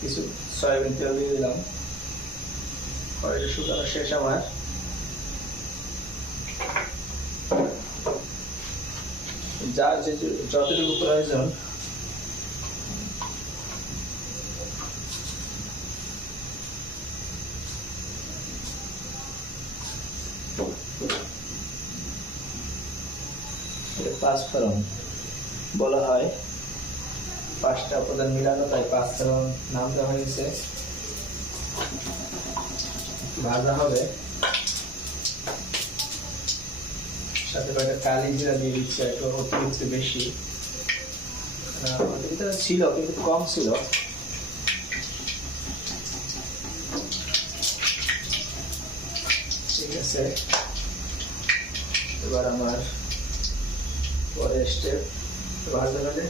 কিছু সয়াবিন তেল দিয়ে দিলাম। কড়াইটা শুকানো শেষ আমার। যার যতটুকু প্রয়োজন পাঁচফোড়ন বলা হয়, 5টা উপাদান মিলানো, তাই পাঁচফোড়ন নাম দেওয়া হয়েছে। ভাজা হবে, সাথে কয়েকটা কালি জিরা দিয়ে দিচ্ছে, একটু অতিরিক্ত বেশি ছিল কিন্তু কম ছিল। ঠিক আছে, এবার আমার পরের স্টেপ ভাজা হলে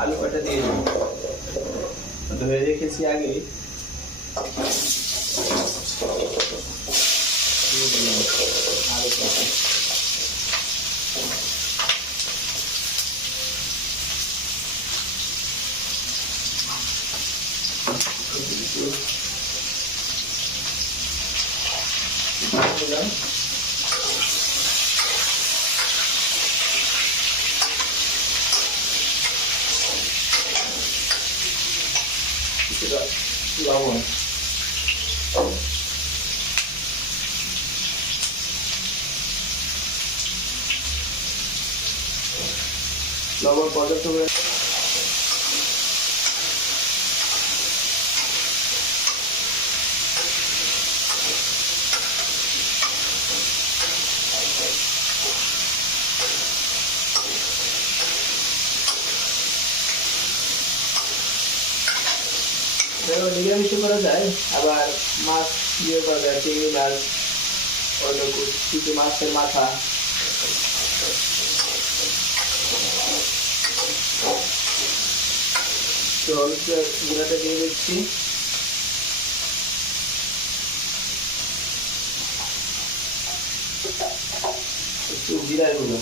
আলু কাটা দিয়ে দেবো। ধরে রেখেছি আগে, আলু কাটা লবণ, লবণ পর্যাপ্ত করে নিরামিষ করা যায়, আবার মাছ দিয়ে করা যায়, চিংড়ি মাছ, কিছু মাছের মাথা। তো হলুদের গুঁড়াটা দিয়ে দিচ্ছি, একটু জিরার গুঁড়ো,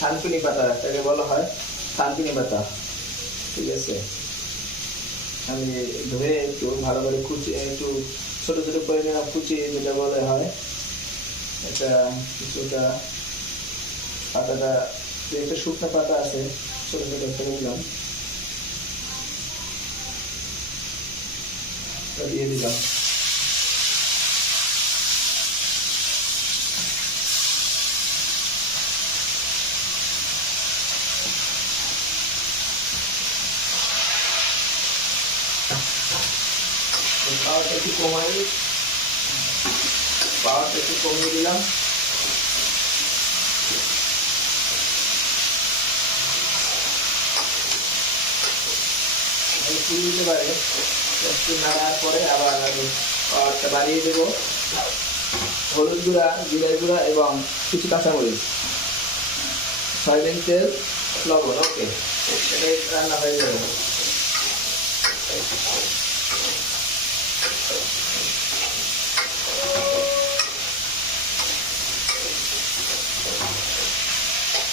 থানকুনি পাতা এটাকে বলা হয়, থানকুনি পাতা। ঠিক আছে, আমি ধুয়ে একটু ভালো করে কুচিয়ে, একটু ছোট ছোট করে নিলাম, কুচিয়ে যেটা বলা হয়। এটা কিছুটা পাতাটা, যে একটা শুকনো পাতা আছে ছোট ছোট করে দিলাম, দিয়ে দিলাম। পাওয়ারটা একটু কমিয়ে দিলাম। দিতে পারে, একটু নাড়ার পরে আবার পাওয়ারটা বাড়িয়ে দেব। হলুদ গুঁড়া, জিরার গুঁড়া এবং কিছু কাঁচামরিচ, সয়াবিন তেল, লবণ। ওকে, এটাই রান্না হয়ে যাবে।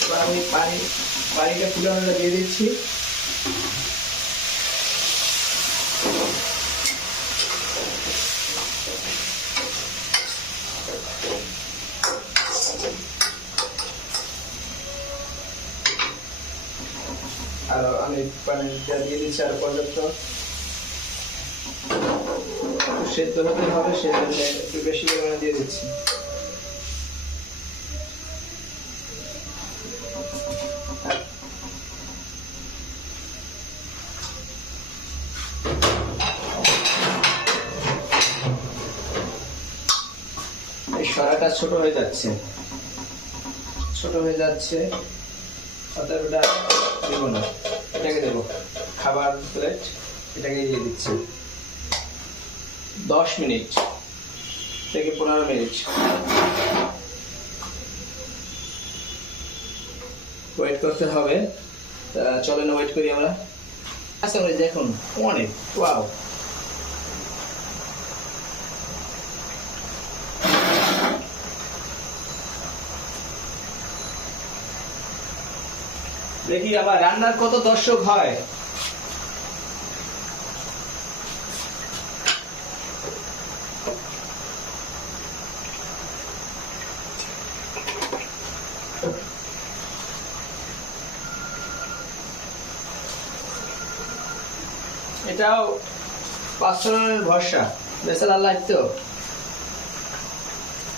এবার আমি পানিটা ফুটানোটা দিয়ে দিচ্ছি। আর আমি পানিটা দিয়ে দিচ্ছি আর পর্যাপ্ত, সেদ্ধ হতে হবে, সেজন্য একটু বেশি পরিমাণে দিয়ে দিচ্ছি। এই সরাটা ছোট হয়ে যাচ্ছে, অতএব এটা দেবো না, এটাকে দেবো খাবার প্লেট, 10 মিনিট থেকে 15 মিনিট ওয়েট করতে হবে। চলেন ওয়েট করি আমরা। আচ্ছা ভাই দেখুন অনেক ওয়াও, দেখি আবার রান্নার কত দর্শক হয়। এটাও 500 রানের ভরসা, বেচারা লাইফ তো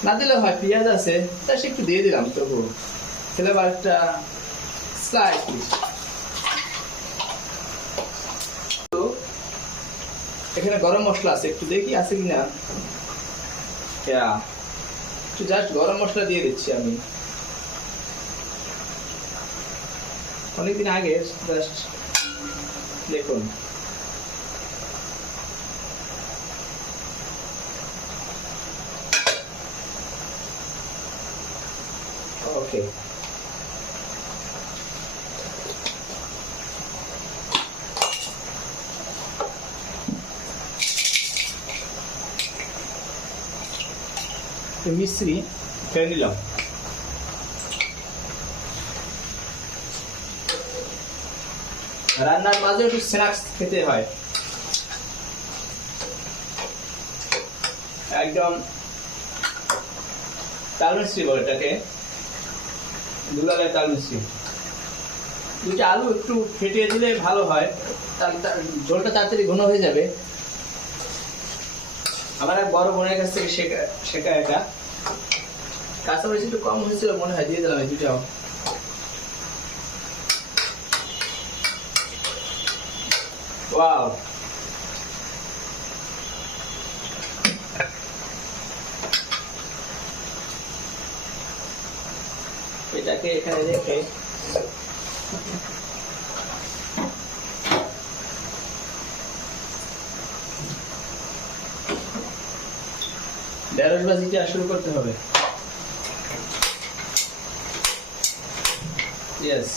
না দিলে হয়। পেঁয়াজ আছে তা সে একটু দিয়ে দিলাম, তবু ফ্লেভারটা স্লাইটলি। এখানে গরম মশলা আছে, একটু দেখি আছে কিনা। একটু জাস্ট গরম মশলা দিয়ে দিচ্ছি আমি, অনেকদিন আগে। জাস্ট দেখুন ওকে। মিশ্রি খেয়ে নিলাম। রান্নার মাঝে একটু স্ন্যাক্স খেতে হয়, একদম তাল মিশ্রি বলে এটাকে, দুলালের তাল মিশ্রি। দুইটা আলু একটু ফেটিয়ে দিলে ভালো হয়, ঝোলটা তাড়াতাড়ি ঘন হয়ে যাবে। আমার এক বড় বোনের কাছ থেকে শেখা এটা। কাঁচামরিচ একটু কম হয়েছিল মনে হয়, দিয়ে দিলাম এই দুটাও। ওয়াও, এটাকে এখানে রেখে ঢেঁড়স ভাজিটা শুরু করতে হবে। Yes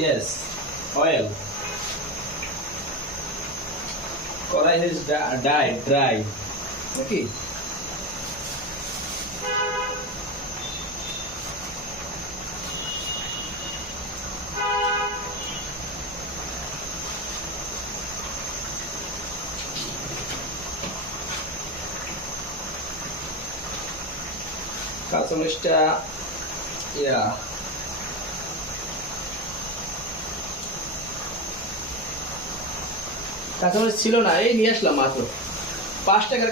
yes, oil. কড়াই ইজ ড্রাই নাকি? কাঁচামরিচটা কাঁচামরিচ ছিল না, এই নিয়ে আসলাম মাত্র 5 টাকার।